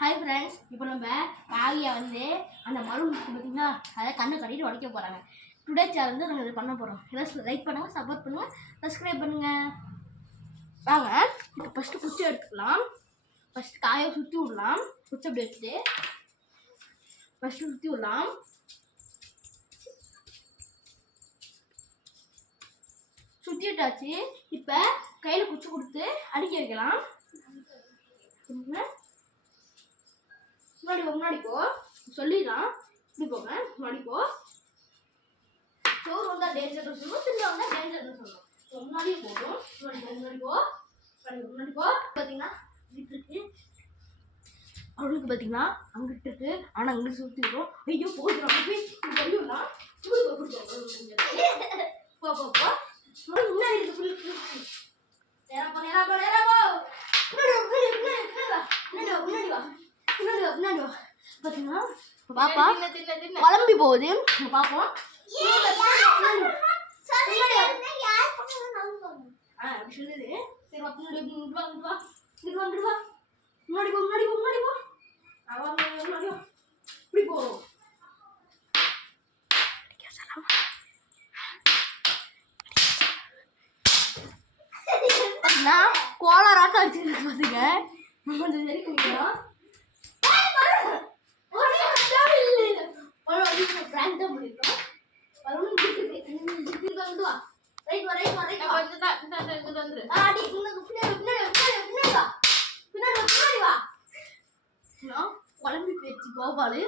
Hi friends, இப்போ நம்ம காவியா வந்து அந்த மரம் பார்த்தீங்கன்னா அதை கண்ணை கட்டிட்டு உடைக்க போகிறாங்க. டுடே சேனல் நாங்கள் இது பண்ண போகிறோம். எல்லாம் லைக் பண்ணுங்கள், சப்போர்ட் பண்ணுங்கள், சப்ஸ்கிரைப் பண்ணுங்கள். வாங்க இப்போ ஃபஸ்ட்டு குச்சி எடுத்துக்கலாம். ஃபஸ்ட்டு காயை சுற்றி விடலாம். குச்சி அப்படி எடுத்துட்டு ஃபஸ்ட்டு சுற்றி விடலாம். சுற்றிட்டாச்சு. இப்போ கையில் குச்சி கொடுத்து அடிக்க வைக்கலாம். முன்னாடி போ சொல்லிடலாம். இப்படி போங்க, முன்னாடி போ. சோறு வந்தால் டேஞ்சர்னு சொல்லணும், திரும்ப வந்தால் டேஞ்சர்னு சொல்லணும். முன்னாடியே போகும். முன்னாடி போ. பார்த்தீங்கன்னா இருக்கு, அவளுக்கு பார்த்தீங்கன்னா அங்கிட்டு இருக்கு. ஆனால் அங்கிட்டு சுற்றி விடும். ஐயோ போகுது, நம்ம போய் சொல்லிடலாம். போ போ போ. முன்னாடி இருக்கு. நேரம் போ. முன்னாடி வா. பார்த்தீங்கன்னா பாப்பா குழம்பி போகுது. பார்ப்போம். சொல்லுது. சரி வா, முன்னாடி வா. இப்படி போ. நான் கோளாராட்டம் வச்சுருக்கேன். பார்த்துங்க கொஞ்சம் சரி பண்ணிக்கலாம். பிராங்க் தான் பண்ணிருக்கோம். குழம்பு போயிடுச்சு கோபாலு.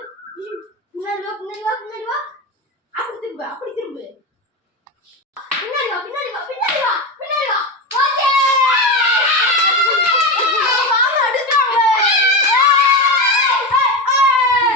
பின்னாடி வா. அப்படி திரும்பு. பின்னாடி வா.